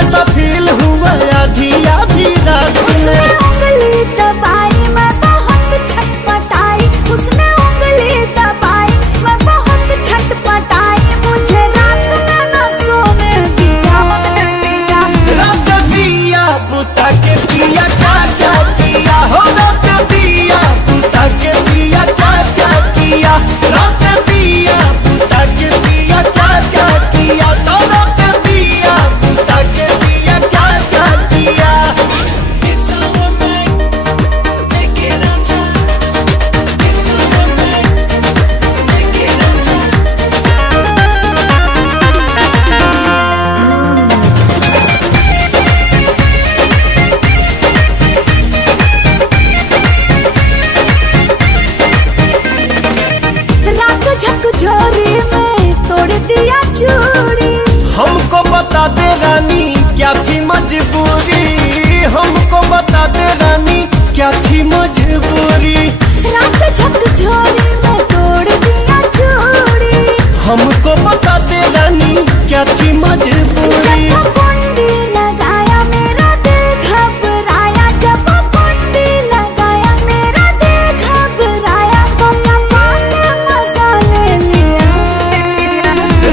जैसा फील हुआ आधी आधी रात में। उंगली दबाई मैं बहुत छटपटाई, उसने उंगली दबाई मैं बहुत छटपटाई, मुझे रात में न सोने दिया। रात दिया बुता के पिया क्या क्या किया हो, रात दिया बुता के पिया क्या क्या किया, रात दिया बुता के पिया क्या क्या किया, तो रात दिया बुता के पिया क्या क्या किया। रात झकझोरी में तोड़ दिया चूड़ी, हमको बता दे रानी क्या थी मजबूरी, हमको बता दे रानी क्या थी मजबूरी। रात झकझोरी में तोड़ दिया चूड़ी, हमको बता दे रानी क्या थी मजबूरी। जब कुंडी लगाया मेरा दिल घबराया, जब कुंडी लगाया मेरा दिल घबराया, मम्मा ने मजा ले लिया।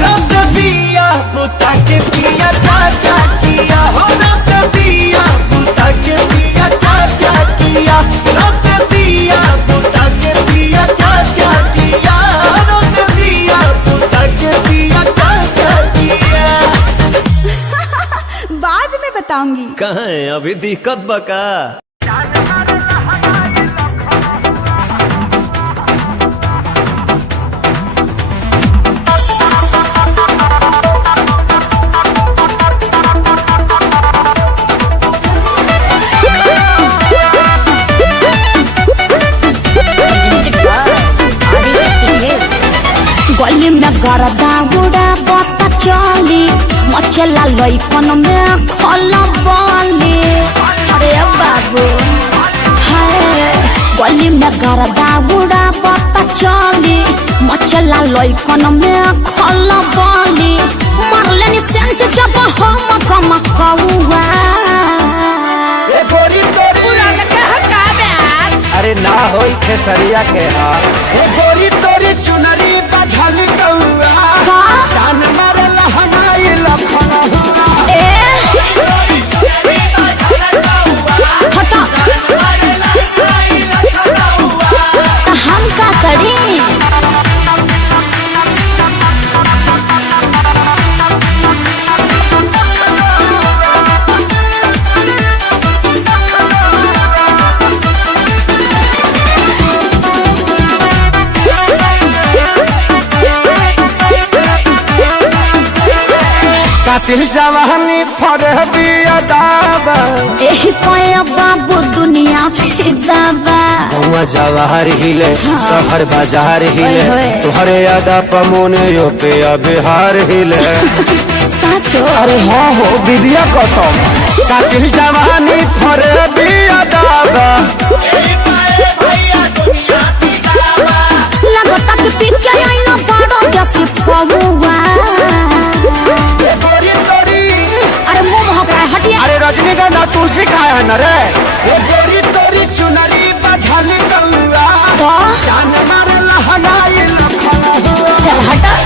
रात दिया बुता के पिया क्या क्या किया हो, रात दिया बुता के पिया क्या क्या किया, रात दिया बुता के पिया क्या क्या किया, रात दिया बुता के पिया क्या क्या किया। बाद में बताऊंगी। कहाँ है अभी दिक्कत बका। गली में गरदा उड़ा बता चली, मचला लइकन में खला बली। अरे बाबू हाय, गली में गरदा उड़ा बता चली, मचला लइकन में खला बली। मारले नि सेंट जब हम कम कौआ। ए गोरी तोरी पुरान के हका ब्यास, अरे ना होई खेसरिया के हा। ए गोरी तोरी चुनरी बझली कौआ, का जान मारे लहनाई लखन हुआ। ए हटा हम का करी। कातिल जवानी फरहबी अदाबा, एही पाया बाबू दुनिया फिदा बा। गौवा जवाहर हिले शहर बाजार हिले, ओए होए। तुहरे अदा पमोने यो पे बिहार हिले। साचो अरे हाँ हो विद्या कसम। कातिल जवानी फरहबी अदाबा, लगता कि पिके आइना बड़ा जैसे पौवा। अरे मुंह महक रहा है, हटिया। अरे रजनीगंधा तुलसी खाए है न रे। ए गोरी तोरी चुनरी बझली कौआ, तो जान मारे लहनाई लखन हुआ। चल हटा।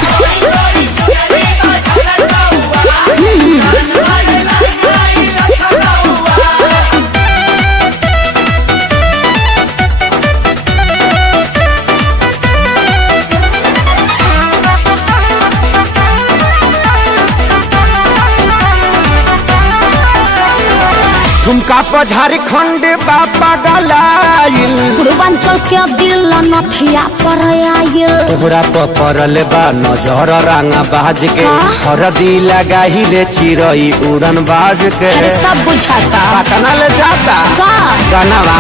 झुमका पर झारखंड बापा गलाइल, पूर्वांचल के दिल नथिया पर आयल। तोहरा पर पड़ल बा नजर रंगा बाज के, हरदी लगाही ले चिरई उड़न बाज के। अरे सब बुझाता पटना ले जाता का गनवा।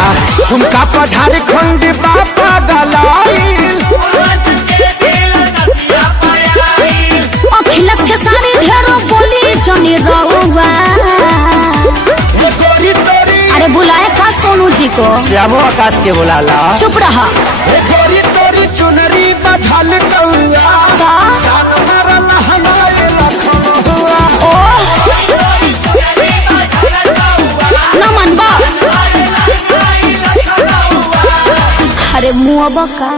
झुमका पर झारखंड बापा गलाइल, अखिलेश के सारी ढेरों बोली जनी रहुआ। अरे बुलाए का सोनू जी को, श्यामो आकाश के बुलाला। चुप रहा। गोरी तोरी चुनरी बझल कौआ, का जान मारा लहनाई लखन हुआ। ओ मुआ बका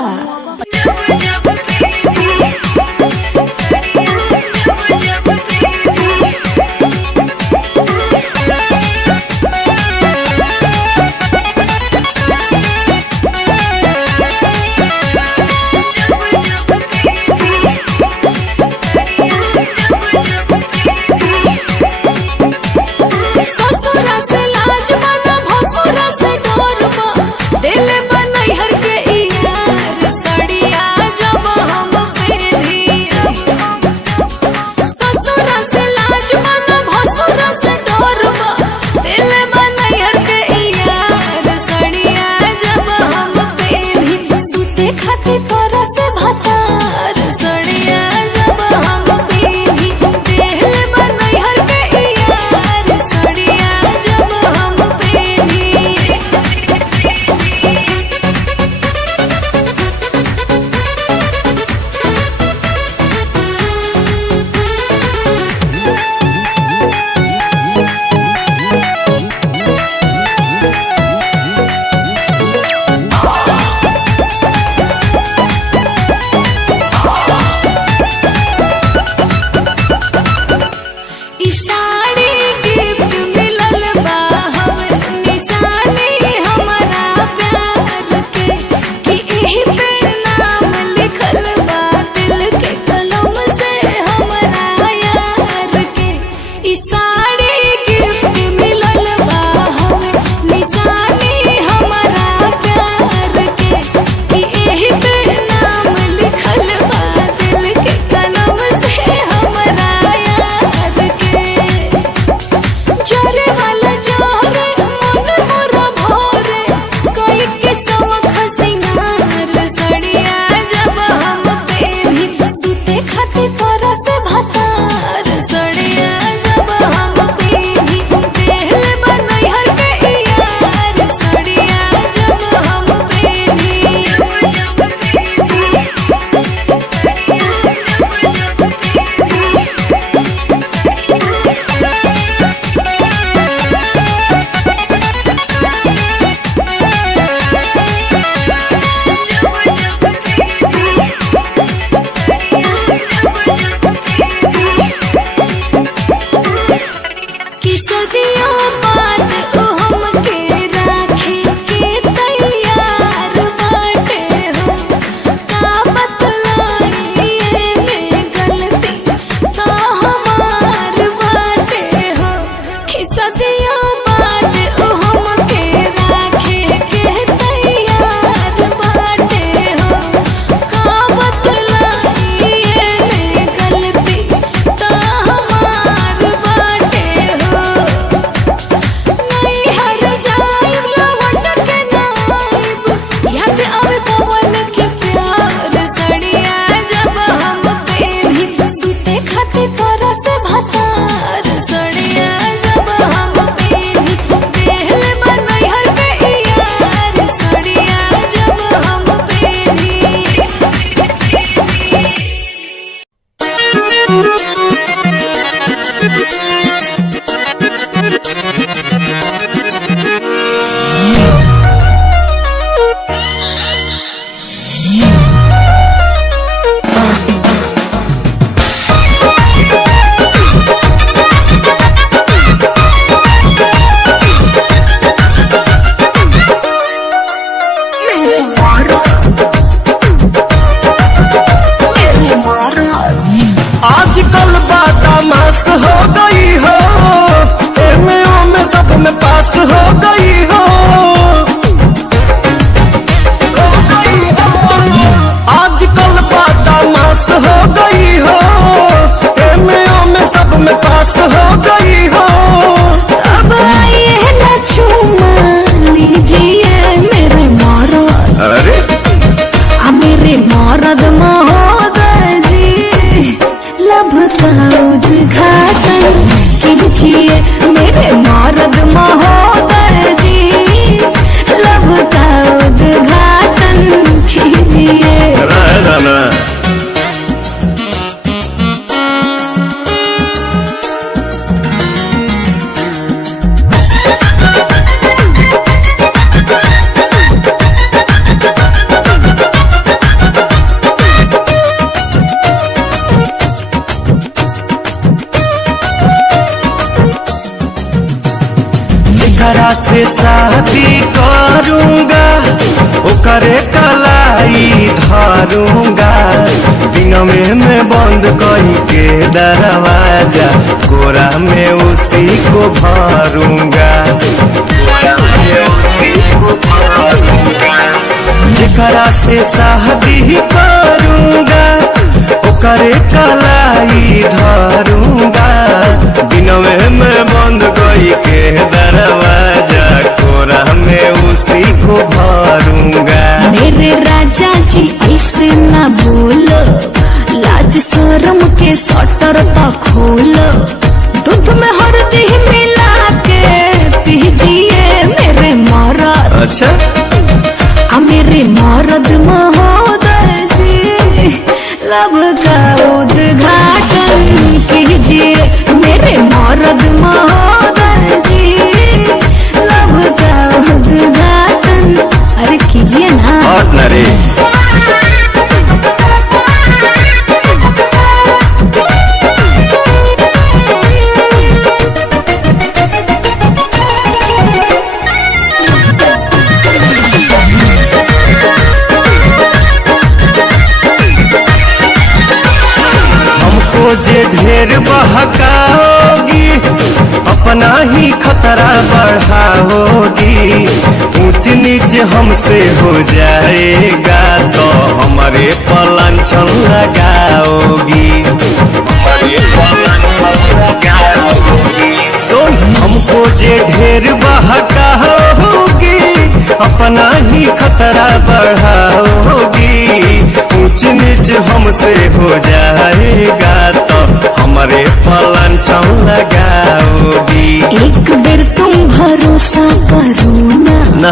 जेकरा से शादी करूंगा ओकरे कलाई धरूंगा, दिन में बंद करके दरवाजा कोरा में उसी को भरूंगा, कोरा में उसी को भरूंगा। जेकरा से शादी करूंगा ओकरे कलाई धरूंगा, दिन में बंद करके दरवाजा कोरा में उसी को भरूंगा। मेरे राजा जी ऐसे न बोलो, लाज शर्म के सटर तो खोलो, दूध में हल्दी मिला के पीजिए मेरे मरद। अच्छा मेरे मरद महोदय जी, लब का उद्घाटन कीजिए मेरे मरद महोदय जी, लब का उद्घाटन अरे कीजिए ना। और न रे जे ढेर बहकाओगी अपना ही खतरा बढ़ाओगी, ऊंच नीच हमसे हो जाएगा तो हमारे पलांछन लगाओगी, हमारे पलांछन लगाओगी। सुन हमको जे ढेर बहकाओगी अपना ही खतरा बढ़ाओगी, ऊंच नीच हमसे हो जाएगा तो हमारे पलांछन लगाओगी। एक बेर तुम भरोसा करो ना,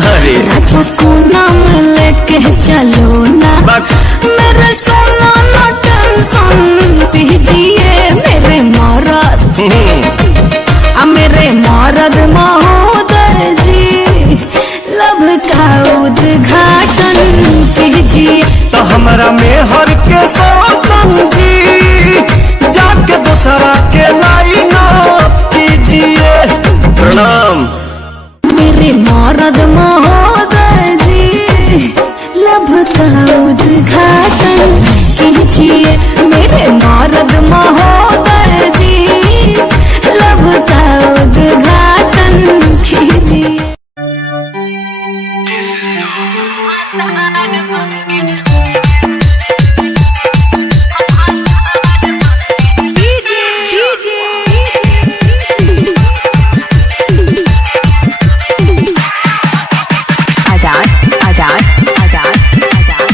राजा को नाम लेके चलो ना, मेरे सोना ना टेंशन पीजिए मेरे मरद, मेरे मरद महोदय जी, लब का उद्घाटन कीजिए। तो हमारा मेहर के सौतन जी जाके दूसरा के लाइन कीजिए। प्रणाम मेरे मरद महोदय जी, लब का उद्घाटन कीजिए मेरे मरद महोदय जी, लब का उद्घाटन कीजिए। आजाद आजाद आजाद आजाद आजाद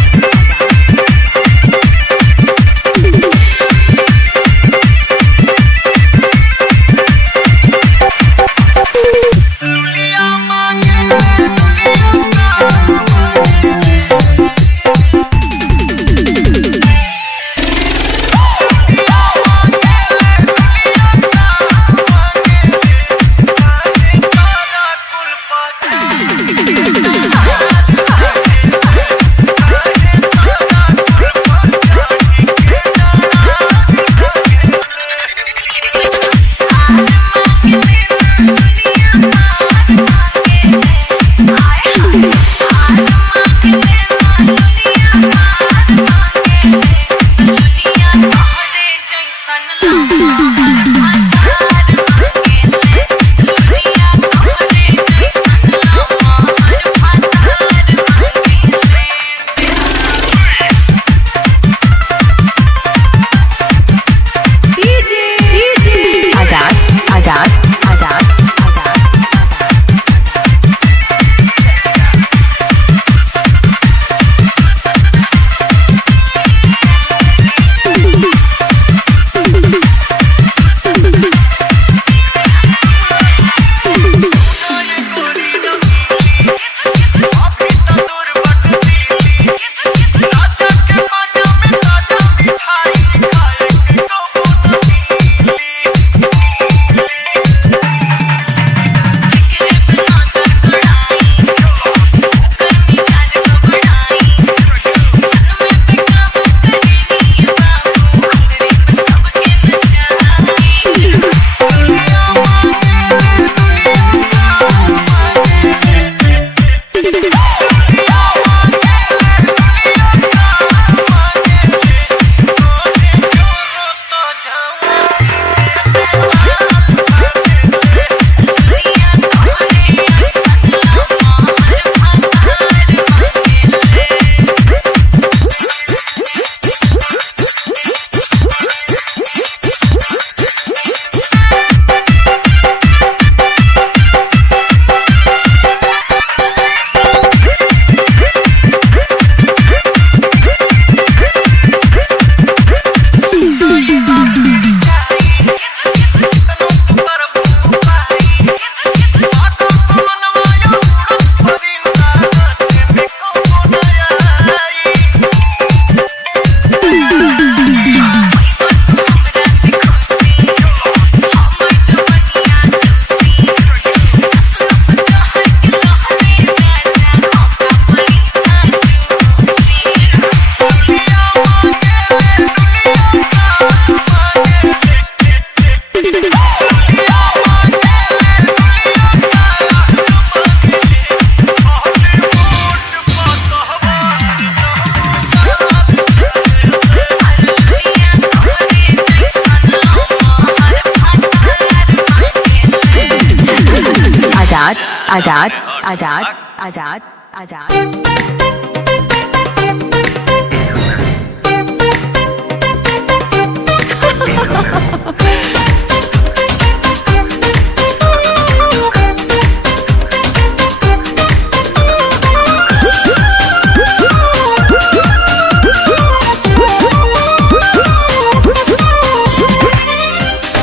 आजाद आजाद आजाद आजाद।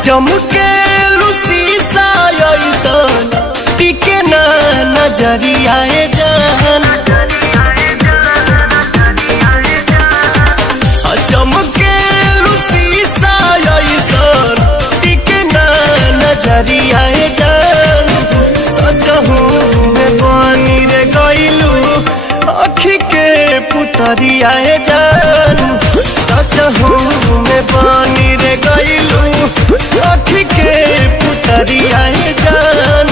चमके शीशा ऐसन टिके ना नजरिया जान। चमके शीशा ऐसन टिके ना नजरिया जान। सजहू में बनी रे गइलू अखी के पुतरिया जान। सजहू में बनी रे गइलू अखी के पुतरिया जान।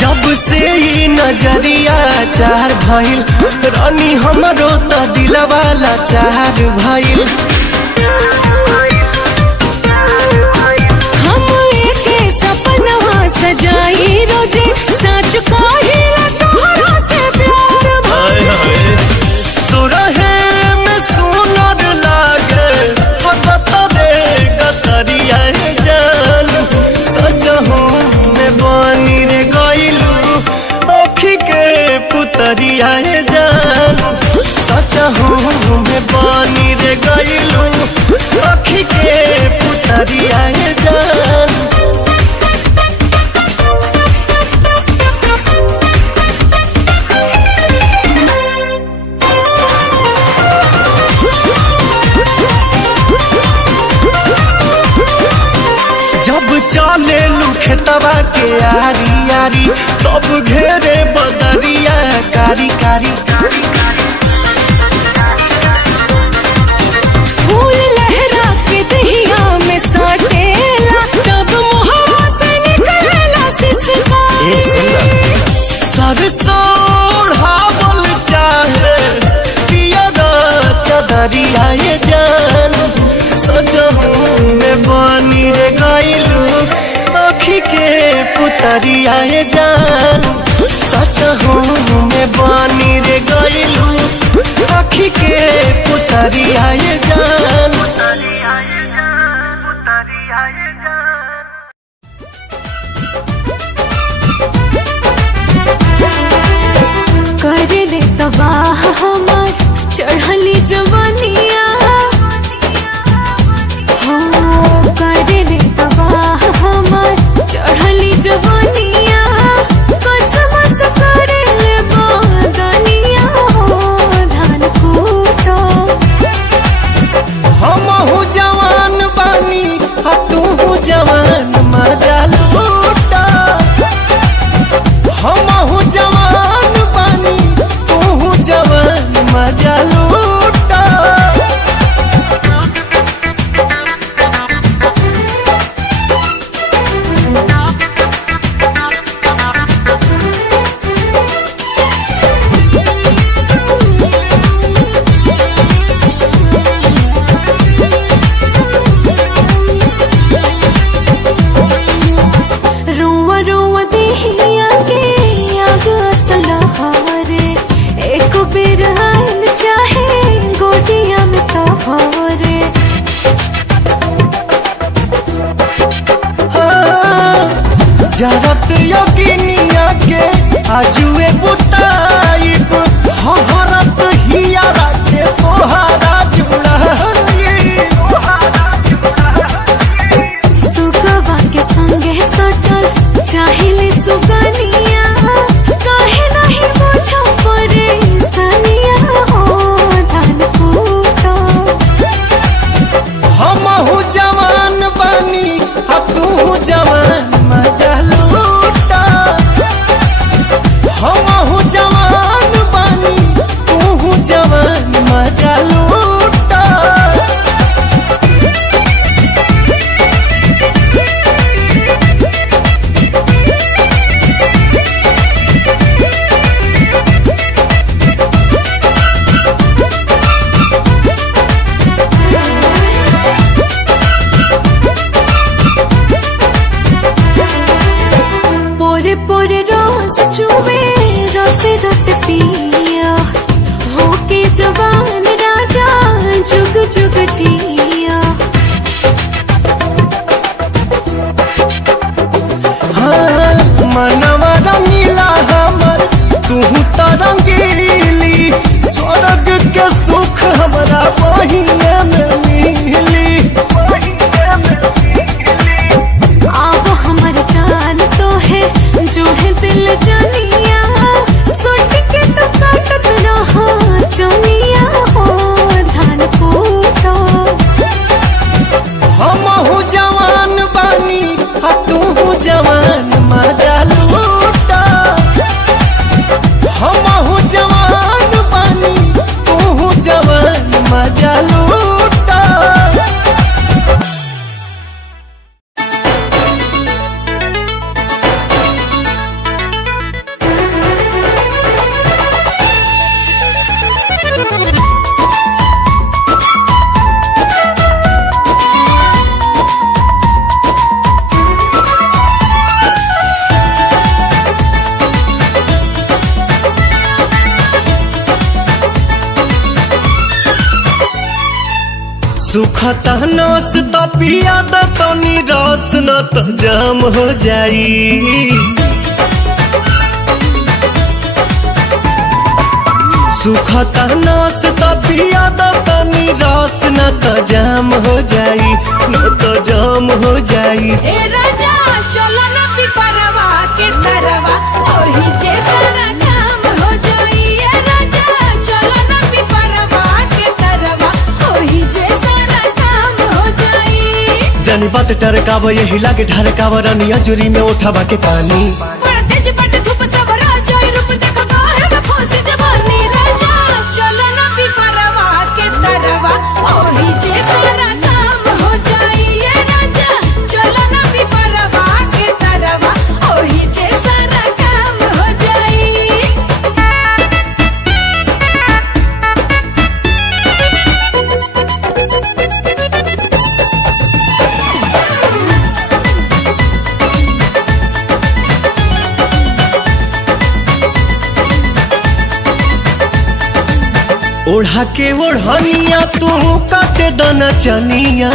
जब से ई नजरिया चार भइल रानी हमरो त दिलवा लाचार भइल। सजाई रोजे सच कहिला तोहरा से प्यार भइल। सुरहे में सुनर लागे हगत दे गतरिया जान। सजहू में बनी रे गइलू अखी के पुतरिया जान। सजहू में बनी रे गइलू अखी के पुतरिया जान। जब चले खेतवा के आरी आरी तब घेरे बदरिया कारी कारी। फूल लहरा के दहिया में साटेला तब मुहवा से निकलेला सिसकारी। सरसों ओढ़ावल चाहे पियर चदरिया जान। सजहू में बनी रे गइलू अखी के पुतरिया जान। सजहू में बनी रे गइलू अखी के पुतरिया जान। कर ले तबाह हमार चढ़ली जवानिया। हो कर ले तबाह हमार चढ़ली जवानिया। कसमस कर ले बादनिया हो धान कूटो। हमहू जवान बानी आ तू जवान मजा लूटा। हमहू जवान बानी तू जवान मजा लूटा। रुआ रुआ देहिया के आग असलहारे। एक बेर आइल चाहे गोदिया में तोहरे। जरत योगिनिया के आजुए बुताइब हरत हियारा के तोहारा जुड़ाई। सुगवा के संगे सटल चाहिले सुगनिया। काहे नहीं बुझो परेशानिया हो धान कूटो। हमहू जवान बानी आ तू जवान मजा लूटा। हम चुवे रसे रसे पिया होके जवान राजा जुग जुग जिया। हाँ, मनवा रंगीला हमर तू तो रंगीली, स्वर्ग के सुख हमरा बहिए में मिली। आप हमर जान तो है जो है दिल जानिया, सुट के तो काटत रहा चनिया हो धान कूटा। हमहू जवान बानी आ तू जवान मजा लूटा। हमहू जवान बानी तू जवान मजा लूटा। सुखता नस त पिया द तनी रस न त जाम हो जाई। सुखता नस त पिया द तनी रस न त जाम हो जाई, न त जाम हो जाई। ए राजा चलो ना पिपरवा के तरवा ओही जे सारा काम हो जाई। ए राजा चलो ना पिपरवा के तरवा ओही जे सारा काम हो जाई। जानी बात टरकाव यही लागे ढरकाव रानिया जुरी में उठावा के पानी। बड़ा तेज पट धूप सब राजा रूप देखो काहे में फंसी जवानी। राजा चलो ना पिपरवा के तरवा ओही जे सारा काम हो जाई। ए राजा चलो ना पिपरवा के तरवा ओही जे सारा काम हो जाई। ओढ़ा के ओढ़निया तू काटे दना चनिया,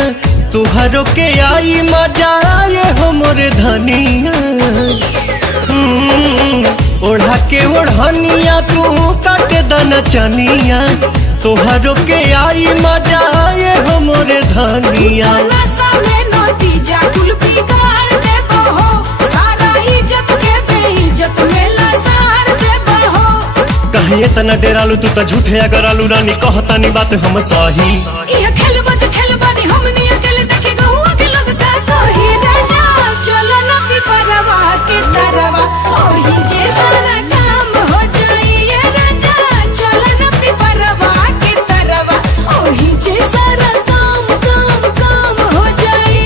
तुहरो के आई मजा आए हो मोरे धनिया। ओढ़ा के ओढ़निया तू काटे दना चनिया, तुहरो के आई मजा आए हो मोरे धनिया। नशा में नतीजा कुल बिगाड़ देबो हो, सारा इज्जत के बेइज्जत में लसार देबो हो। कहे इतना डेरालू तू त झूठे अगर आलू रानी कहतानी बात हम सही। इह खेल बनी हमनी अकेले देखे गहुआ के लोग का कही। राजा चलो ना पिपरवा के तरवा ओही जे सारा काम हो जाई। ए राजा चलो ना पिपरवा के तरवा ओही जे सारा काम काम काम हो जाई।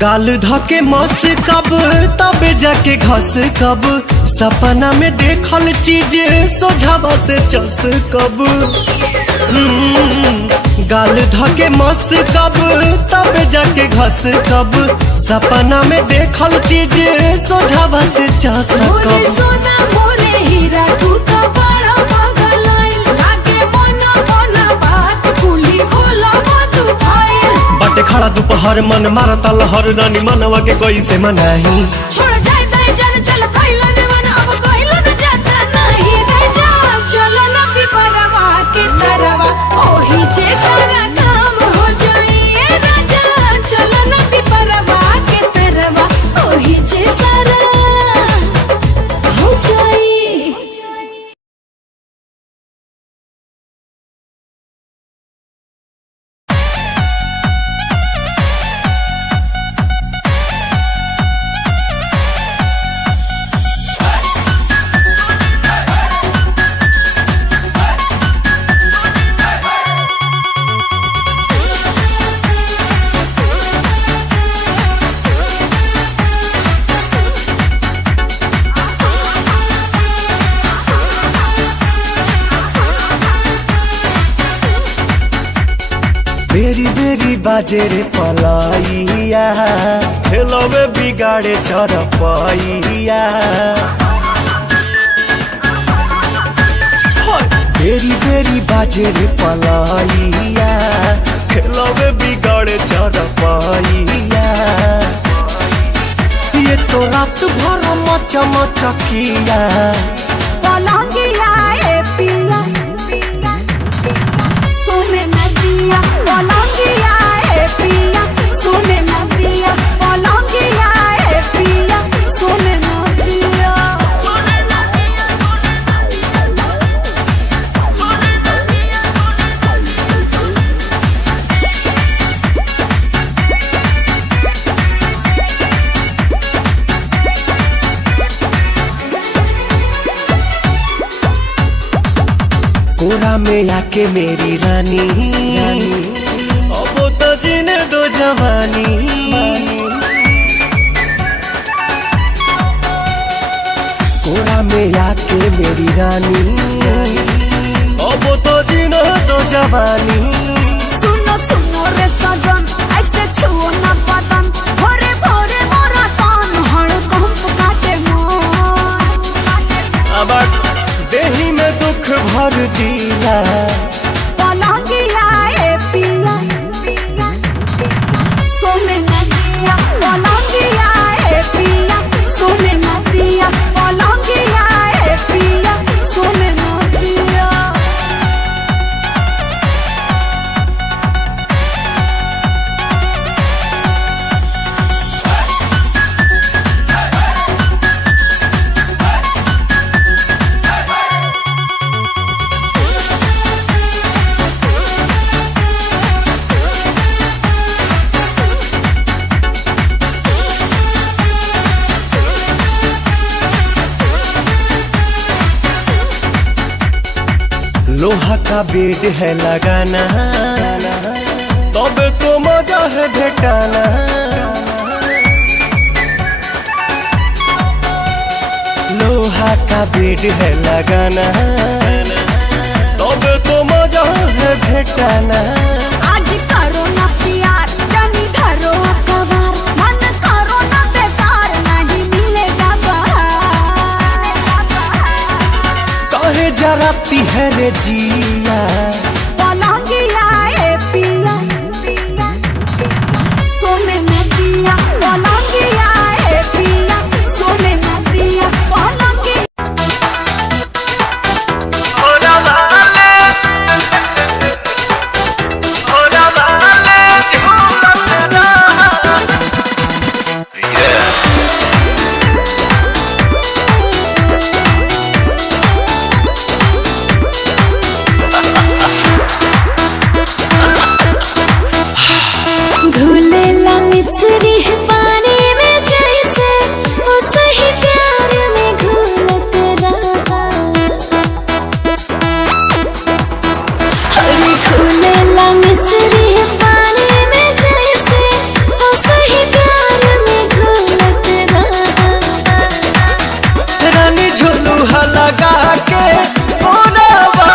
गाल धके मस कब तबे जाके घस कब, सपना में देखल चीज सोझावा से चस कब। गाल धके मस कब तबे जाके घस कब, सपना में देखल चीज सोझावा से चस मोरे कब। सोना मोरे हीरा तू तो बड़ा पगलाइल, लागे मना मना बात कुली खोला तू फाइल। बाटे खड़ा दोपहर मन मारता लहर रानी मनवा के कैसे मनाही। छोड़ जाए दाई जान चल खइलो ने मन अब कइलो न जाता नहीं। राजा चलो ना पिपरवा के तरवा ओही जे सारा काम हो जाई। ए राजा चलो ना पिपरवा के तरवा ओही जे सारा हो जाई। बेरी बेरी बाजे रे पलाइया खेलवे बिगाड़े चरपैया बेरी बेरी बाजे रे पलाइया खेलवे बिगाड़े चरपैया ये तो रात भर मच मच किया पलंगिया ए पिया सोने में दिया पलंगिया ए पिया सोने में दिया पलंगिया ए पिया सोने में दिया कोरा में आके मेरी रानी अब तो जीने दो जवानी कोरा में आके मेरी रानी अब तो जीने दो जवानी सुनो सुनो रे सजन ऐसे छुओ ना बदन भोरे भोरे मोरा कान हड़कंप काटे मन अब देही में दुख भर दिया पलंगिया ए पिया सोने न दिया पलंगिया ए पिया सोने न दिया पलंगिया ए पिया सोने न दिया लोहा का बेड है लगाना तब तो मजा है भेटाना लोहा का बेड है लगाना तब तो मजा है भेटाना आज करो ना प्यार जानी धरो अखबार मन करो ना बेकार नहीं मिलेगा बाहर काहे जराती है रे जिया पलंगिया ए पिया सोने में दिया पलंगिया ए पिया सोने में दिया पलंगिया घुलेला मिस्री है पानी में जैसे वो सही प्यार में घुलत रहा अरे घुलेला मिस्री है पानी में जैसे वो सही प्यार में घुलत रहा रानी झुलुहा लगा के भोरवा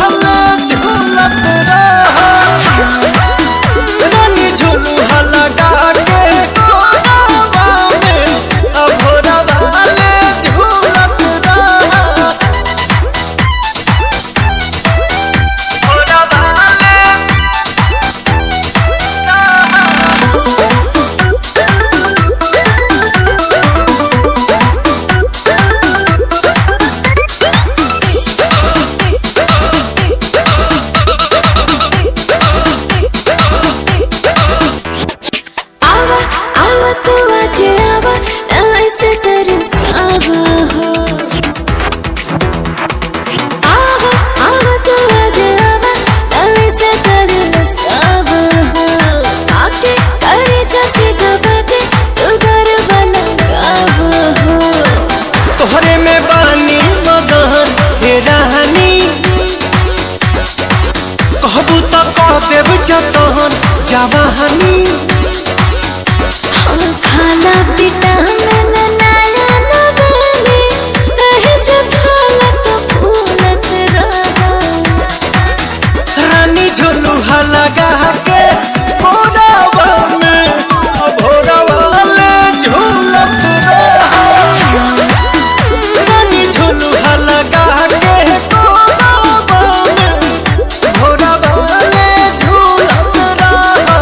हमें झूलत रहा रानी झुलुहा लगा के भोरवा में भोरवा ले झूलत रहा आवा आवा तू आज आवा ना ऐसे तरसावा हो आवा आवा तू आज आवा ना ऐसे तरसावा हो आके करे जैसे दबा के तू गरबा लगावा हो तोहरे में बानी मगन हे रानी कहबू तो कह देव जतन जवानी खाना पिटा मन नाया नबले रहे जब फूलत फूलत रहा रानी झुल लगा के भोरावा में भोरावा ले झूलत रहा रानी झुलुहा लगा के भोरावा में भोरावा ले झूलत रहा।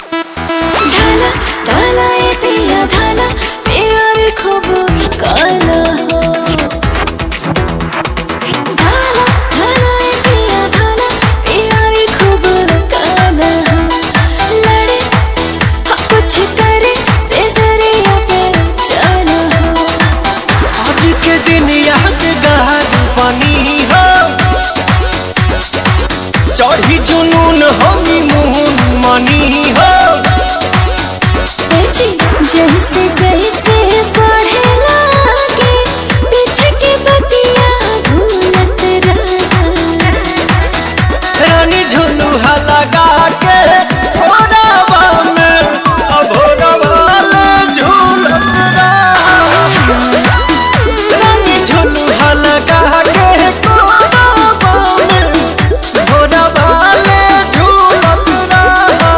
धाना धाना ए पिया धाना प्यार खूब काला हो धाना धाना ए पिया धाना प्यार खूब काला हो लड़े कुछ करे से जरिया पर चला हो आज के दिन यादगार बनी हो चढ़ी जुनून हनीमून मनी हो जैसे जैसे बढ़े लागे पीछे की बतिया भूलत रहा रानी झुलुहा लगा के भोरावा में भोरावा ले झूलत रहा रानी झुलुहा लगा के भोरावा में भोरावा ले झूलत रहा।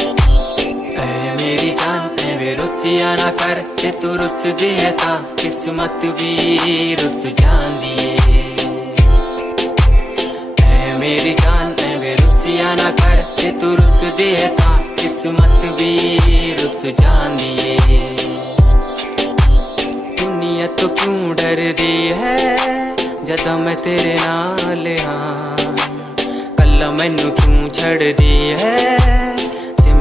ऐ मेरी जान ऐ वे रुसिया ना कर जे तू रुस दिए ता किस्मत भी रुस जांदी ऐ मेरी जान ऐ वे रुसिया ना कर जे तू रुस दिए ता किस्मत भी रुस जांदी दुनिया तो क्यों डर दी है जदा मैं तेरे नाल हाँ कल्ला मैनू क्यों छड़ दी है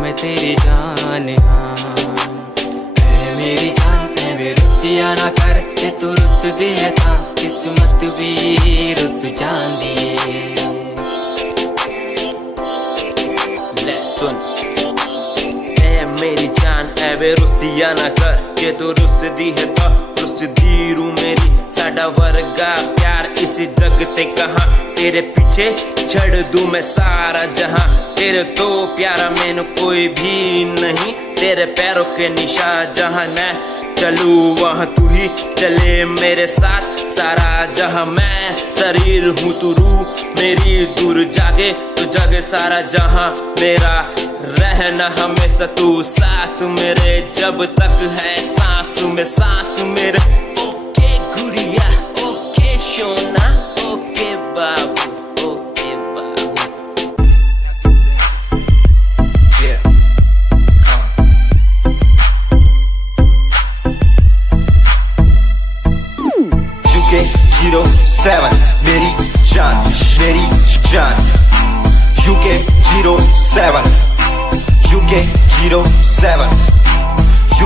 मैं तेरी जान हाँ ऐ मेरी जान ऐ वे रुसिया ना कर जे तू रुस दिए था किस्मत भी रुस जांदी ले सुन ऐ मेरी जान ऐ वे रुसिया ना कर जे तू रुस दी है तो रुस दी रू मेरी साडा वर्गा प्यार इस जग ते कहां तेरे पीछे छड़ दूं मैं सारा जहां तेरे तो प्यारा मैनू कोई भी नहीं तेरे पैरों के निशान जहां मैं चलूं वहां तू ही चले मेरे साथ सारा जहां मैं शरीर हूँ तू रूह मेरी दूर जागे तो जगे सारा जहां मेरा रहना हमेशा तू साथ मेरे जब तक है सांस में सांस मेरे ओके गुड़िया ओके सोना ओके बाबू ओके बाबू UK 07 मेरी जान UK 07 UK 07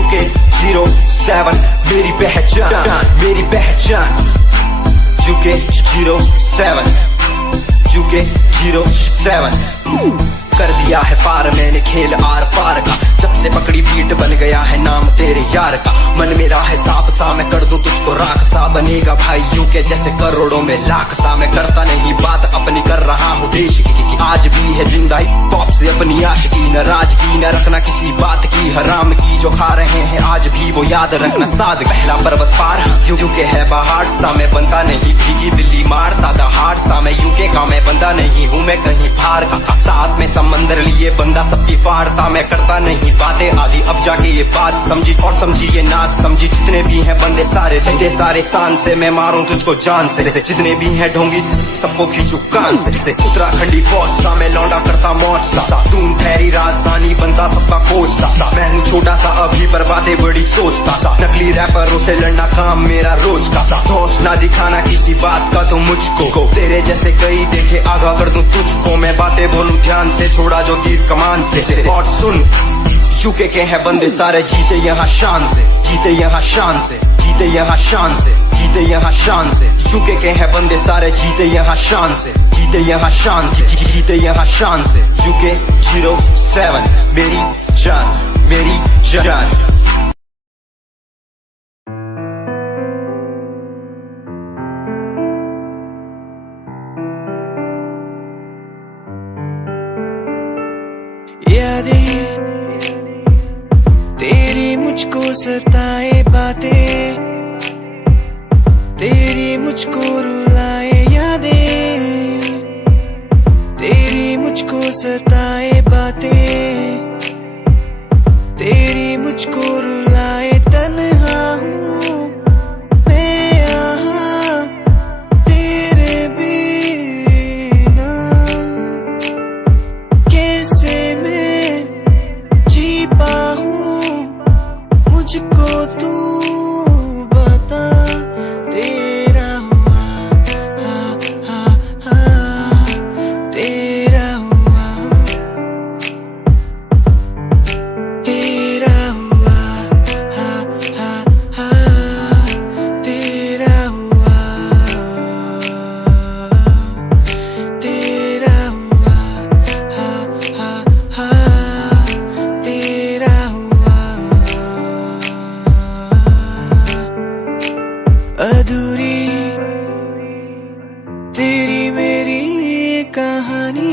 UK 07 मेरी पहचान UK 07 UK 07 कर दिया है पार मैंने खेल आर पार का जब से पकड़ी बीट बन गया है नाम तेरे यार का मन मेरा है सांप सा मैं कर दूं तुझको राख सा बनेगा भाई यूं के जैसे करोड़ों में लाख सा मैं करता नहीं बात अपनी कर रहा हूँ देश की आज भी है जिंदा पॉप से अपनी आशिकी नाराजगी न रखना किसी बात की हराम की जो खा रहे हैं आज भी वो याद रखना साद पहला पर्वत पार यूके है पहाड़ सा मैं बनता नहीं भीगी दिल्ली मारता दहाड़ सा मैं यूके का मैं बंदा नहीं हूँ मैं कहीं बाहर का साथ में समंदर लिए बंदा सबकी फाड़ता मैं करता नहीं बातें आदि अब जाके ये बात समझी और समझी ये ना समझी जितने भी हैं बंदे सारे झंडे सारे शान से मैं मारूं तुझको जान से जितने भी हैं ढोंगी सबको खींचू कान से उत्तराखंडी फौज सा मैं लौंडा करता मौज सा तून ठहरी राजधानी बनता सबका कोच सा मैं हूँ छोटा सा अभी पर बातें बड़ी सोचता सा नकली रैपरों से लड़ना काम मेरा रोज का सा होश ना दिखाना किसी बात का तो मुझको तेरे जैसे कई देखे आगा कर दूं तुझको मैं बातें बोलूं ध्यान से छोड़ा जो तीर कमान से और सुन यूके के हैं बंदे सारे जीते यहाँ शान से जीते यहाँ शान से जीते यहाँ शान से जीते जीते यहाँ शान से, यूके के हैं बंदे सारे जीते यहाँ शान से, जीते यहाँ शान से, जीते यहाँ शान से। यूके 07 मेरी जान, मेरी जान। यादें तेरी मुझको सताए बातें, तेरी मुझको रुलाए यादें, तेरी मुझको सताए बातें, तेरी मुझको रुलाए। तन्हा हूँ मैं यहाँ तेरे बिना, कैसे मैं जी पाऊँ मुझको तू बता। तेरा हुआ तेरा हुआ, तेरा हुआ तेरा हुआ, तेरा हुआ तेरा हुआ। अधूरी तेरी मेरी कहानी।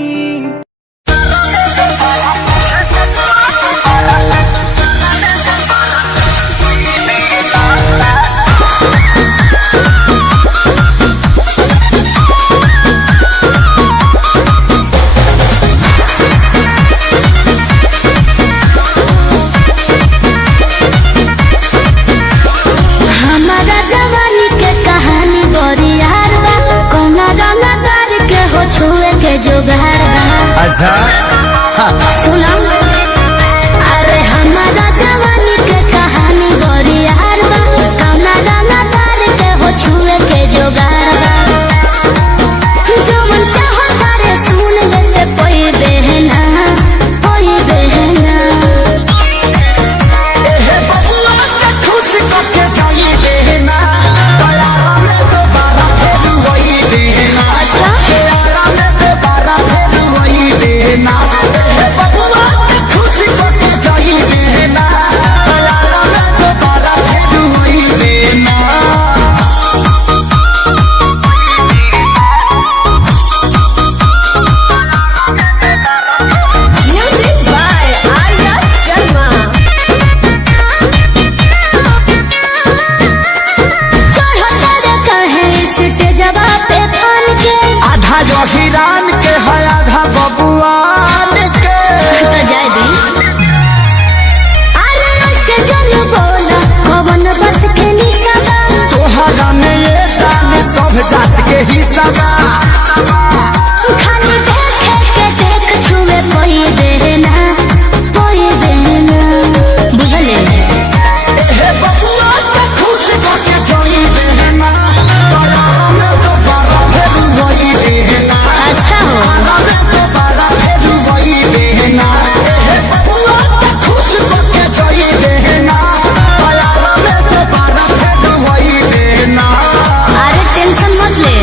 हमारा जवानी के कहानी बड़ी यार बा, कौना रंगदार के हो छुए के जोगार बा। अच्छा सुना, अरे हमारा जवानी के कहानी बड़ी यार बा, कौना रंगदार के हो छुए के जोगार बा। जवन चाहो तारे सुन ले कोई बहना, कोई बहना। हिरान के है आधा बबुआन के तो जाए दी। अरे ऐसे जल बोला कवन बात के निशाबा, तोहरा में ये जान सब जात के हिस्सा बा। खाली देखे के देख छुए कोई देना, कोई देना। बुझले बबुआ के खुश करके जोई देना, तोरा में तो बड़ा भेलू वही देना। अच्छा हो, बड़ा भेलू वही देना। बबुआ के खुश करके जोई देना, तोरा में तो बड़ा भेलू वही देना। अरे टेंशन मत ले।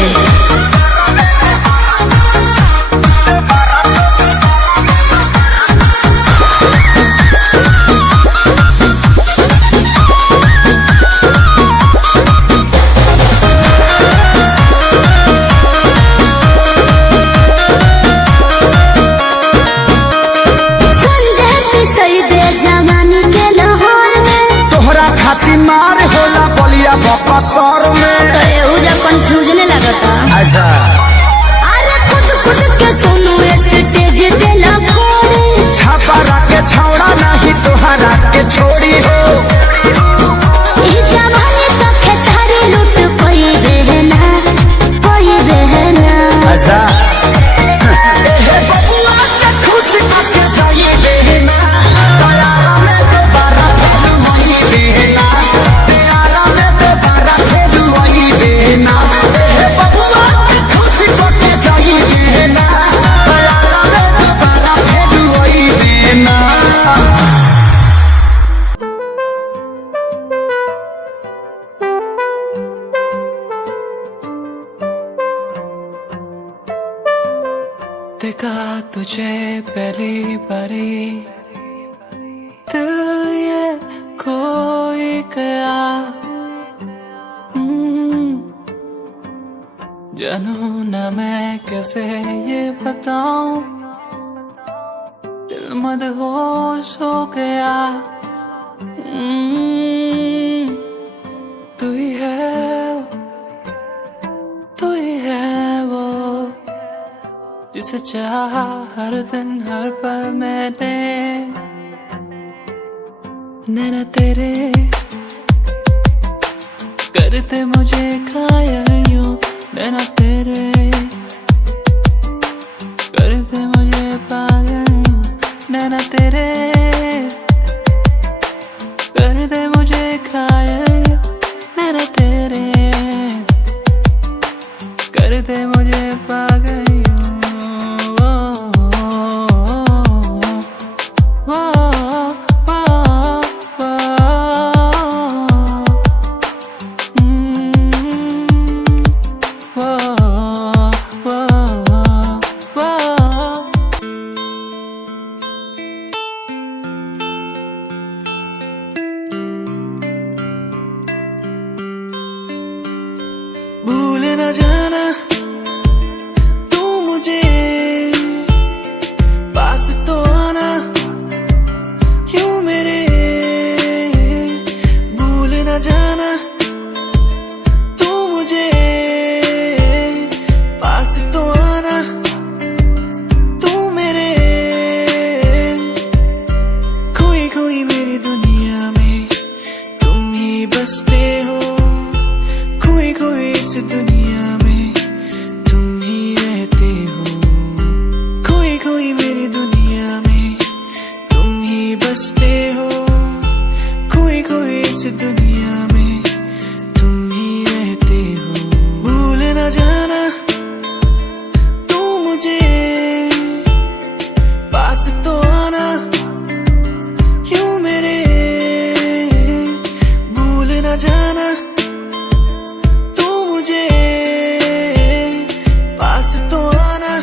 संजय पिसई दे जवानी के लाहौर में, तोहरा खातिर मार होला बलिया बकसर में। तो एहुजा कंफ्यूजन लगता। अच्छा अरे खुद खुद के सुनो स्टेज पे लखोरे, छापा के छौड़ा नहीं तोहरा के छोड़ी हो। ई जवानी तो खेसारी लूट कोई बहना, कोई बहना। अच्छा बबुआ के खुश करके जाइए देना, तोरा में तो बड़ा भेलू वही देना, तोरा में तो बड़ा भेलू वही देना। बबुआ के खुश करके जाइए देना, तोरा में तो बड़ा भेलू वही देना। देखा तुझे पहली बारी दिल ये खोई गया। जानू ना मैं कैसे ये बताऊं, दिल मदहोश हो गया। तू ही है वो जिसे चाहा हर दिन हर पल मैंने। नैना तेरे करते मुझे घायल यूं, नैना तेरे करते मुझे पागल यूं, नैना तेरे करते मुझे घायल यूं, नैना तेरे करते मुझे पागल यूं। भूल न जाना तू मुझे, पास तो आना यूं मेरे। भूल न जाना तू मुझे, पास तो आना तू मेरे। खोई खोई मेरी दुनिया में तुम ही बसते हो, खोई खोई इस दुनिया में तुम ही रहते हो। खोई खोई मेरी दुनिया में तुम ही बसते हो, खोई खोई इस दुनिया में तुम ही रहते हो। भूल न जाना तू मुझे, पास तो आना यूं मेरे। भूल न जाना पास तो आना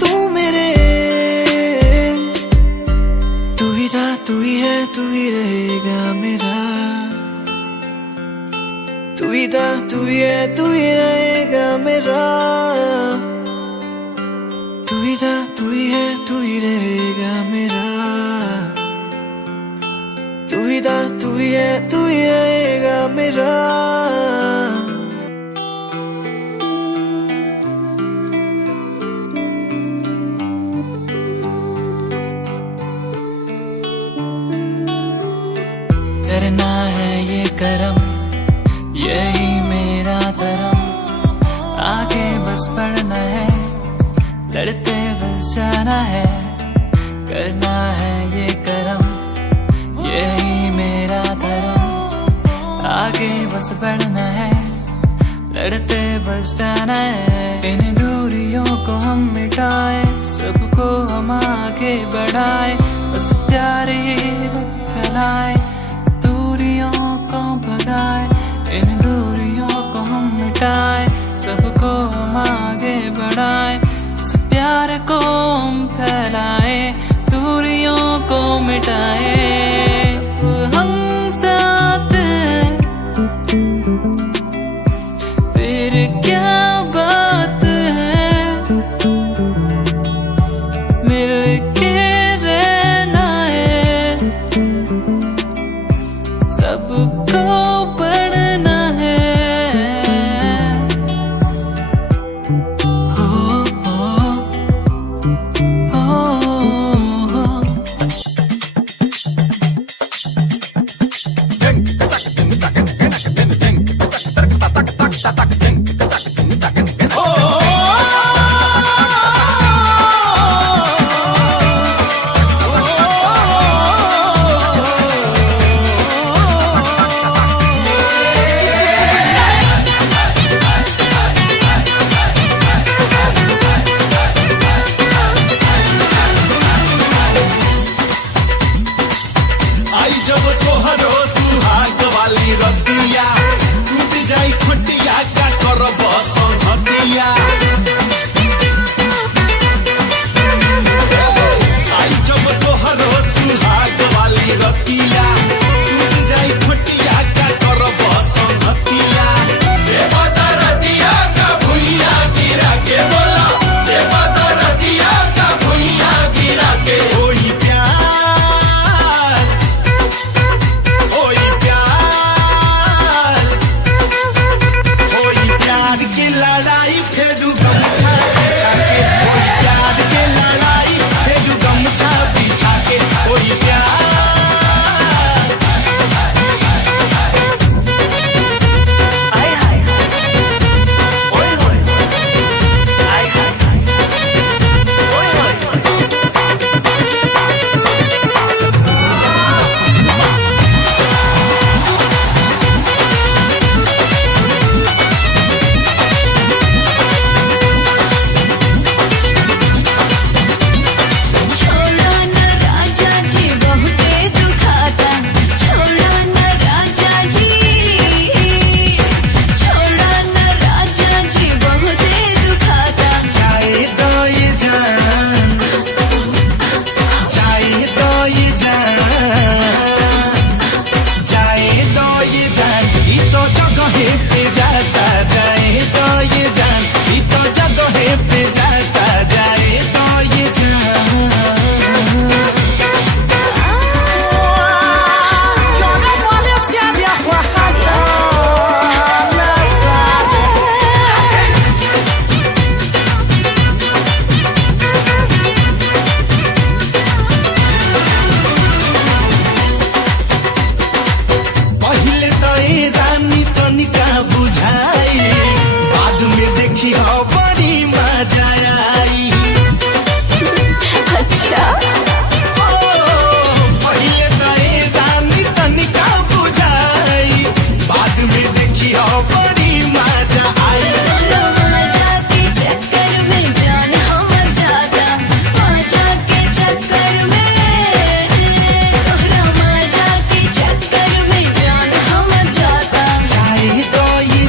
तू मेरे। तू ही था, तू ही है, तू ही रहेगा मेरा। तू ही था, तू ही है, तू ही रहेगा मेरा। तू ही था, तू ही है, तू ही रहेगा मेरा। तू ही था, तू ही है, तू ही रहेगा मेरा। करना है ये करम, यही मेरा धर्म। आगे बस बढ़ना है, लड़ते बस जाना है। करना है ये करम, यही मेरा धर्म। आगे बस बढ़ना है, लड़ते बस जाना है। इन दूरियों को हम मिटाए, सबको हम आगे बढ़ाए। बस प्यार ये फैलाए, को भगाए। इन दूरियों को हम मिटाए, सबको हम आगे बढ़ाए। इस प्यार को हम फैलाए, दूरियों को मिटाए। सब हम साथ हैं, फिर क्या बात है। मिलके रहना है, सबको बढ़ना है। हो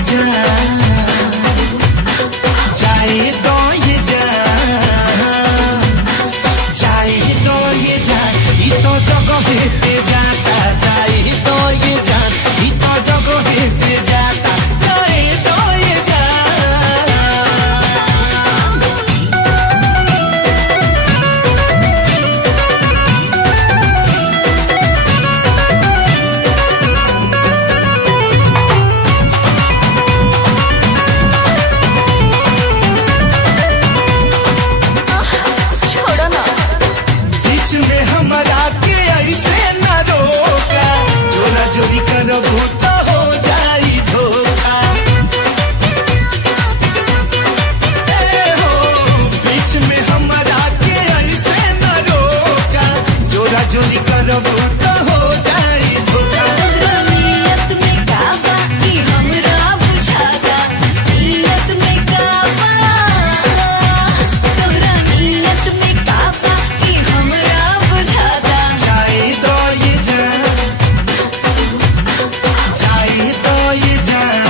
जान, जाए तो ये जान, जाए तो ये जान, ये तो जगह पे जाता, जाए तो ये जान, ये तो जगह पे जाता, जाए तो ये जान। छोड़ो ना। बीच में हमारा के ऐसे न रोका, जोरा जोरी करबू तो हो जाई धोखा। ए हो, बीच में हमारा के ऐसे न रोका, जोरा जोरी करबू तो हो जाई धोखा। नियत में काबा की हमरा बुझाता, नियत में काबा, तोरा नियत में काबा की हमरा बुझाता। जाए तो ये जान, जाए तो ये जान,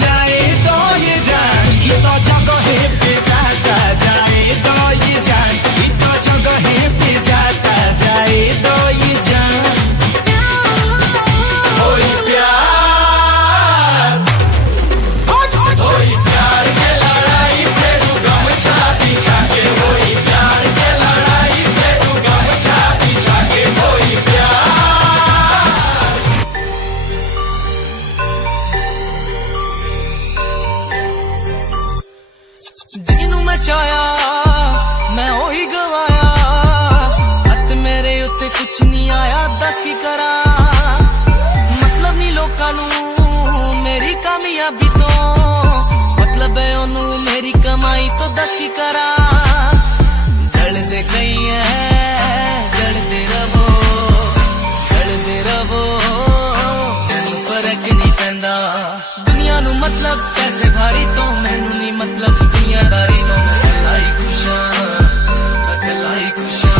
जाए तो ये जान, ये तो जगह पे जाता, जाए तो ये जान, ये तो जगह पे जाता, जाए तो ये जान। होई प्यार, होई प्यार के लड़ाई फिर गमछा बिछा के, होई प्यार के लड़ाई फिर गमछा बिछा के, होई प्यार। ਜਿਹਨੂੰ ਮੈਂ ਚਾਹਿਆ ਮੈਂ ਉਹੀ ਗਵਾਇਆ, ਹੱਥ ਮੇਰੇ ਉੱਤੇ ਕੁਛ ਨਹੀਂ ਆਇਆ, ਦੱਸ ਕੀ ਕਰਾਂ। ਮਤਲਬ ਨਹੀਂ ਲੋਕਾਂ ਨੂੰ ਮੇਰੀ ਕਾਮਯਾਬੀ ਤੋਂ, ਮਤਲਬ ਹੈ ਉਹਨੂੰ ਮੇਰੀ ਕਮਾਈ ਤੋਂ, ਦੱਸ ਕੀ ਕਰਾਂ। ਜਲਦੇ ਗਈ ਐ ਜਲਦੇ ਰਵੋ, ਜਲਦੇ ਰਵੋ, ਮੈਨੂੰ ਫਰਕ ਨਹੀਂ ਪੈਂਦਾ। ਦੁਨੀਆ ਨੂੰ ਮਤਲਬ ਪੈਸੇ ਭਾਰੀ ਤੋਂ, ਮੈਨੂੰ ਨਹੀਂ ਮਤਲਬ ਦੁਨੀਆਦਾਰੀ ਤੋਂ। ਮੈਂ ਇਕੱਲਾ ਹੀ ਖੁਸ਼ ਆਂ, ਮੈਂ ਇਕੱਲਾ ਹੀ ਖੁਸ਼ ਆਂ।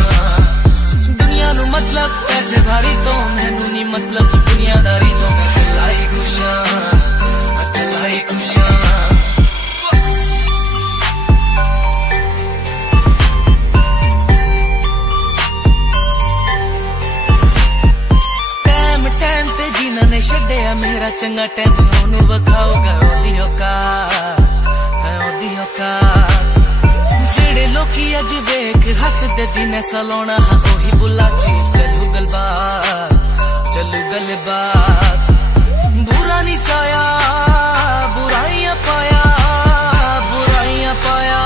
ਦੁਨੀਆ ਨੂੰ ਮਤਲਬ ਪੈਸੇ ਭਾਰੀ ਤੋਂ, ਮੈਨੂੰ ਨਹੀਂ ਮਤਲਬ ਦੁਨੀਆਦਾਰੀ ਤੋਂ। ਮੈਂ ਇਕੱਲਾ ਹੀ ਖੁਸ਼ ਆਂ, ਮੈਂ ਇਕੱਲਾ ਹੀ ਖੁਸ਼ ਆਂ। ਟਾਈਮ ਤੇ ਜਿਨ੍ਹਾਂ ਨੇ ਛੱਡਿਆ ਮੇਰਾ ਚੰਗਾ ਟਾਈਮ, ਉਹਨੂੰ ਵਿਖਾਊਗਾ ਉਹਦੀ ਔਕਾਤ, ਉਹਦੀ ਔਕਾਤ। ਜਿਹੜੇ ਲੋਕੀ ਅੱਜ ਵੇਖ ਹੱਸਦੇ ਦਿਨੇ ਸਲਾਉਣਾ, ਉਹੀ ਬੁੱਲਾ ਚ ਚੱਲੂ ਗੱਲਬਾਤ, ਚੱਲੂ ਗੱਲਬਾਤ। ਬੁਰਾ ਨਹੀਂ ਚਾਹਿਆ ਬੁਰਾਈਆਂ ਪਾਇਆ, ਬੁਰਾਈਆਂ ਪਾਇਆ।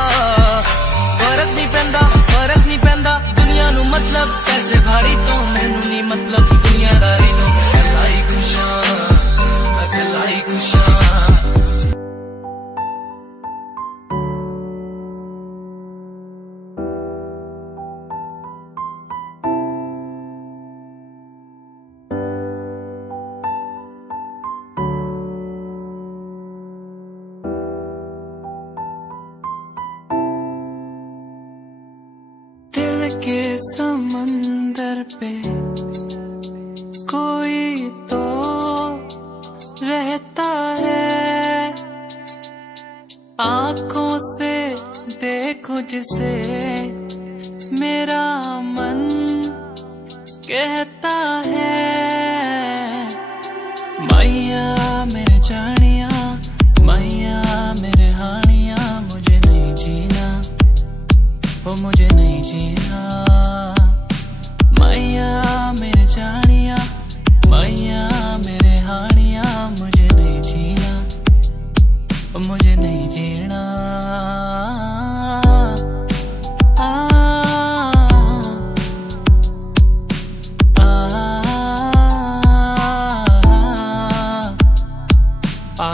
ਫਰਕ ਨਹੀਂ ਪੈਂਦਾ, ਫਰਕ ਨਹੀਂ ਪੈਂਦਾ। ਦੁਨੀਆ ਨੂੰ ਮਤਲਬ ਪੈਸੇ ਭਾਰੀ ਤੋਂ, ਮੈਨੂੰ ਨਹੀਂ ਮਤਲਬ ਦੁਨੀਆਦਾਰੀ ਤੋਂ। ਮੈਂ ਇਕੱਲਾ ਹੀ ਖੁਸ਼ ਆਂ, ਮੈਂ ਇਕੱਲਾ ਹੀ ਖੁਸ਼ ਆਂ। दिल के समंदर पे कोई तो रहता है, आंखों से देखो जिसे मेरा मन कहता है। मैया मेरे जानिया, मैया मेरे हानिया, मुझे नहीं जीना, वो मुझे नहीं जीना। मैया मेरे जानिया, मैया मेरे हानिया, मुझे नहीं जीना, वो मुझे नहीं जीना। आ, आ, आ, आ,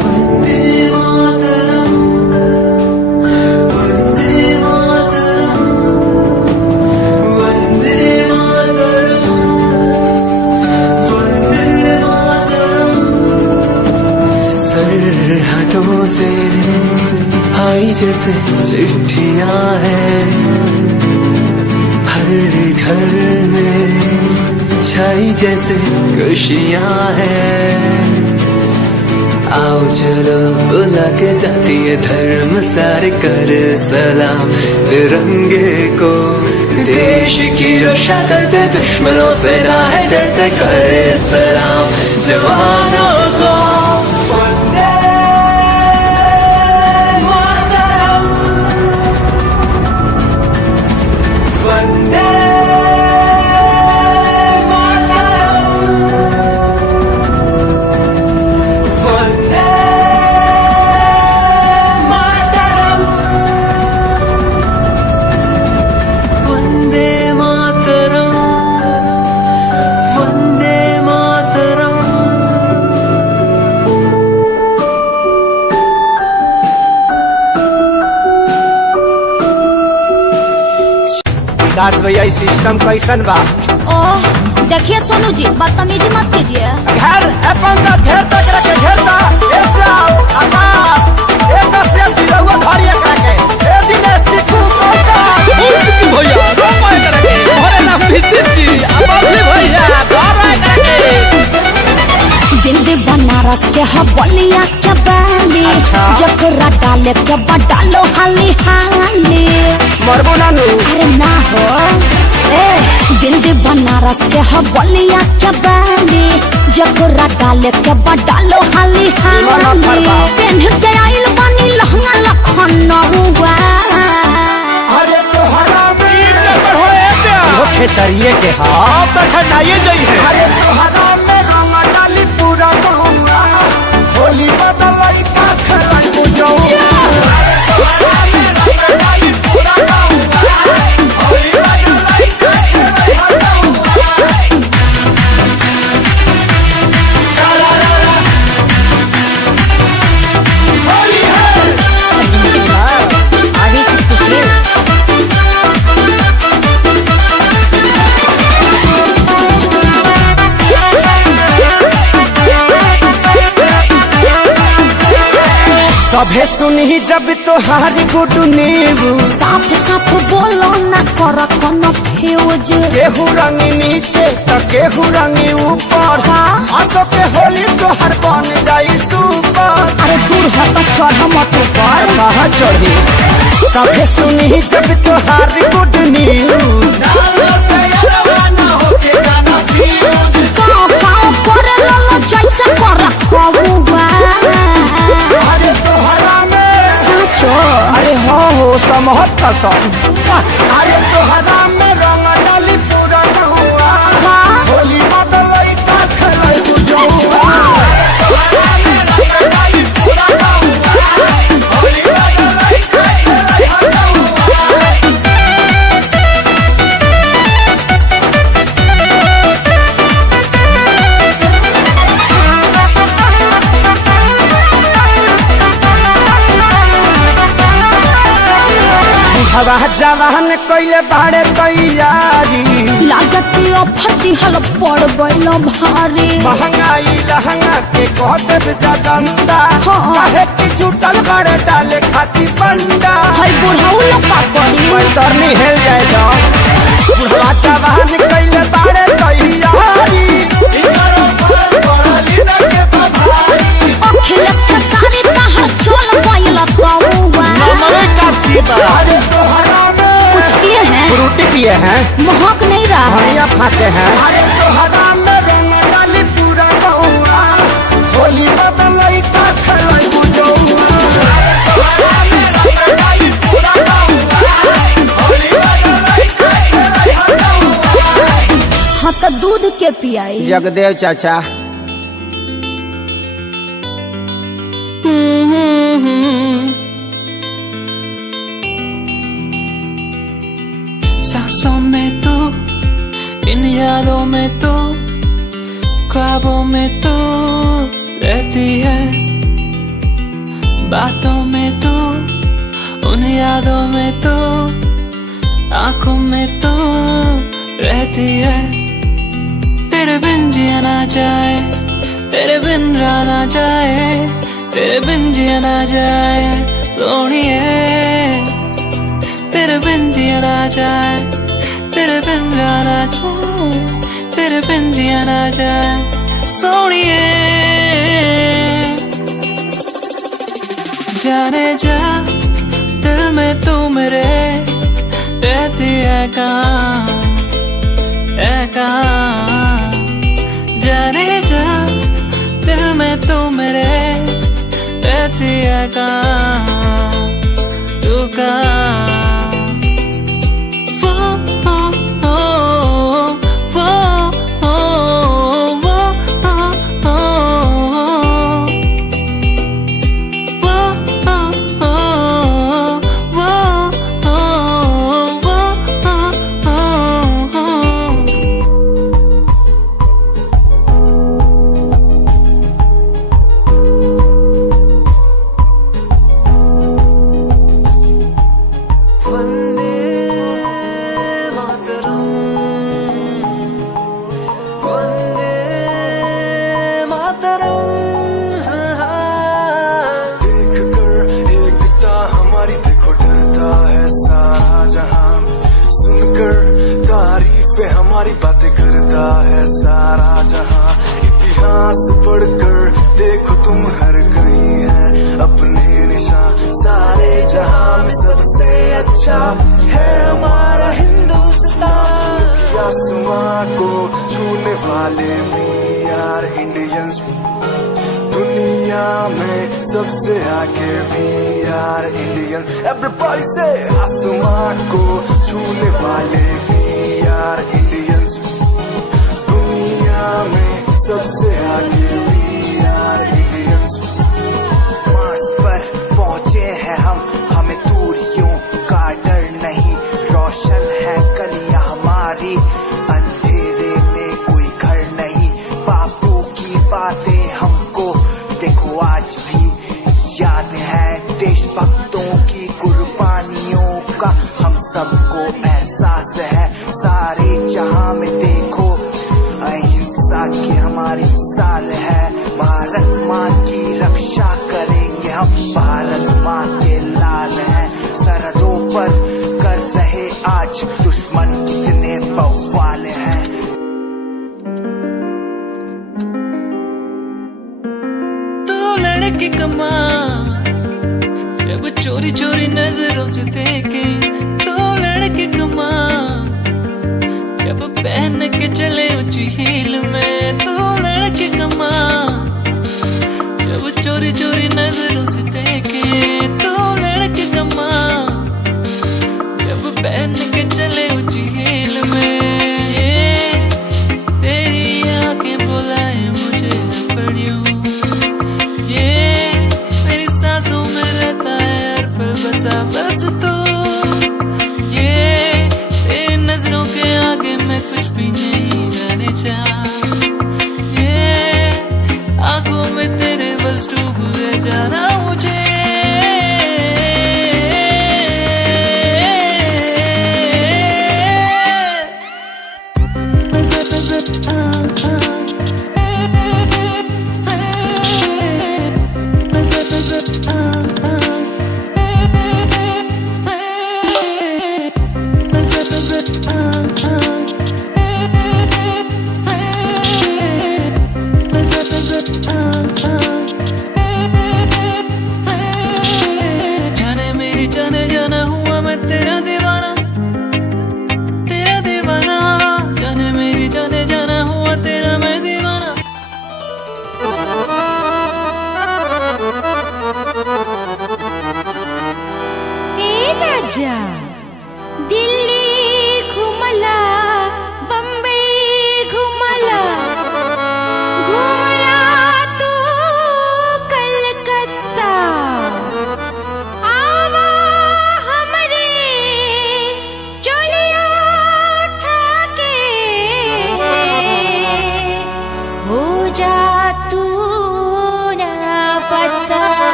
वंदे मातरम, घर में छाई जैसे खुशियाँ हैं। आओ चलो बुला के जाती है धर्म सारे कर सलाम तिरंगे को। देश की रक्षा करते दुश्मनों से ना है डरते करे सलाम जवानों को। वंदे मातरम वंदे विकास भैया इस सिस्टम कैसन बा? ओह देखिए सोनू जी बदतमीजी मत कीजिए। घर अपन का घेर तक रखे घेरता ऐसे आकाश एक से दिलवा धरिया करके ए दिनेश चिकू मोटा भैया रोको करके भरे ना फिसित जी अबली भैया धरे करके। दिल्ली बनारस के हवलिया के बाली जकरा डाले के बडालो हाली हाली। मरबो नानू अरे ना हो ए दिल्ली बनारस के हवलिया के बाली जकरा डाले के बडालो हाली हाली। पेन के आइल बानी लहंगा लखनऊआ। अरे तोहरा वीर जबर होए प्या वो खेसरिए के हां तक हटाइए जाई है। अरे तोहरा में रंग डाली पूरा बहुआ होली बदलाई का खेलाई बुझो। अरे तोहरा में रंग डाली पूरा बहुआ होली बदलाई का खेलाई बुझो। सारा रा होली है आगे से पूछिए। सभे सुनी जब तोहारी गुड न्यूज। साफ साफ बोलो ना कर कोनो फ्यूज। केहू रंग नीचे तो केहू रंग ऊपर आसो के होली तोहर बन जाई सुपर। अरे दूर हट चढ़ मत ऊपर। कहाँ चढ़ी सभे सुनी जब तोहारी गुड न्यूज। गाँव गाँव करे ललो जैसे कर कौवा। अरे तोहरा में साचो अरे हो समहत कसम। अरे तोहरा में रंग डाली पूरा हुआ होली बदलाई का खेलाई बुझौआ। तोहरा में रंग डाली पूरा हुआ होली बदलाई का खेलाई बुझौआ। हवा जवान कइले बाड़े तैयारी लागत फटी हल पड़ गइल भारी। महंगाई लहंगा के कहते बेजादंदा हाँ। काहे की जुटल बाड़े डाले खाती बंडा। हई बुढ़ाऊ लोग का करी। पैतरनी हेल जाए जा बुढ़वा जवान कइले बाड़े तैयारी। अखिलेश के सारी तहर चल गइल कौवा। अरे तोहरा में कुछ किए हैं फ्रूटी पिए हैं महक नहीं रहा है। धनिया फाते हैं। अरे तोहरा में रंग डाली पूरा बहुआ होली बदलाई का खेलाई बुझौआ। तोहरा में रंग डाली पूरा बहुआ होली बदलाई का खेलाई बुझौआ। हाँ तो दूध के पियाई। जगदेव चाचा सांसों में तो इन यादों में तो ख्वाबों में तो रहती है। बातों में तो उन यादों में तो आंखों में तो रहती है। तेरे बिन जिया ना जाए तेरे बिन रहा ना जाए तेरे बिन जिया ना जाए सोनिए तेरे बिन जिया ना जाए तेरे तेरे बिन जाना चाहे, तेरे बिन जिया ना जाए सोनिए। जाने जा दिल में तू मेरे रहती है कहाँ, है कहाँ। जाने जा दिल में तू मेरे रहती है कहाँ, तू कहाँ। हमारी बातें करता है सारा जहां, इतिहास पढ़कर देखो तुम हर कहीं है अपने निशान। सारे जहां में सबसे अच्छा है हमारा हिंदुस्तान। आसमां को छूने वाले वी आर इंडियंस, दुनिया में सबसे आगे वी आर इंडियंस। एवरीबॉडी से आसमां को छूने वाले वी आर इंडियंस, दुनिया में सबसे आगे वी आर इंडियंस। मार्स पर पहुंचे हैं हम, हमें दूरियों का डर नहीं। रोशन है गलियां हमारी, अंधेरे में कोई घर नहीं। बापू की बातें हमको देखो आज भी याद है, देशभक्तों की कुर्बानियों का हम सबको एहसास है। सारे जहां में देखो अहिंसा की हमारी मिसाल है। भारत माँ की रक्षा करेंगे हम, भारत माँ के लाल हैं। सरहदों पर कर रहे आज दुश्मन कितने बवाल हैं। तो लड़के कमाल जब चोरी चोरी नजरों से देखे, तो लड़के कमाल जब पहन के चले ऊंची हील में। तो लड़के कमाल जब चोरी चोरी नजरों से देखे, तो लड़के कमाल जब पहन के चले ऊंची हील में। ये तेरी आंखें बुलाए मुझे पड़ियों, ये मेरी सांसों में रहता है हर पल बसा बस तू। ये तेरी नजरों के आगे मैं कुछ भी नहीं रहने चाह, ये आंखों में तेरे बस डूब गए जाना मुझे।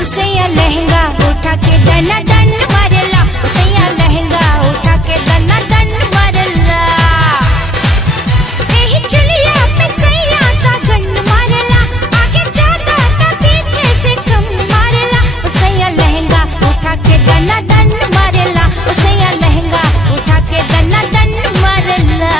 उसैया लहंगा उठा के दना दन मारेला उसैया लहंगा उठा के दना दन मारेला एही चुलिया पे सैया का गन मारेला आगे ज्यादा ता पीछे से कम मारेला उसैया लहंगा उठा के दना दन मारेला उसैया लहंगा उठा के दना दन मारेला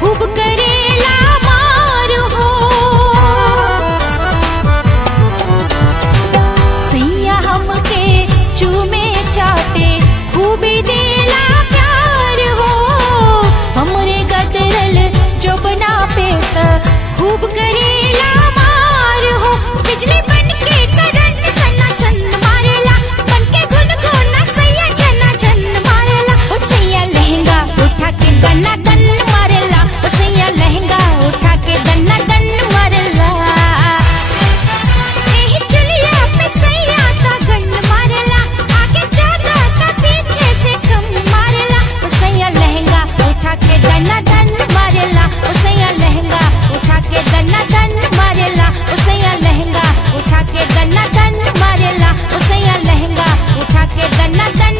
खूब करेला मार हो सैया हमके चूमे चाटे खूब देला प्यार हो हमरे गदरल जो बना पे खूब करेला मार हो बिजली बनके करंट सन्ना सन मारेला बनके गुन गुना सैया जना जन मारेला ओ सैया लहंगा उठा के गन्ना दन उसैया लहंगा उठा के दन्ना दन मारेला एही चुलिया पे सैया का गन मारेला आगे ज्यादा ता पीछे से कम मारेला उसैया लहंगा उठा के दन्ना दन मारेला उसैया लहंगा उठा के दन्ना दन मारेला उसैया लहंगा उठा के दन्ना दन मारेला उसैया लहंगा उठा के दन्ना दन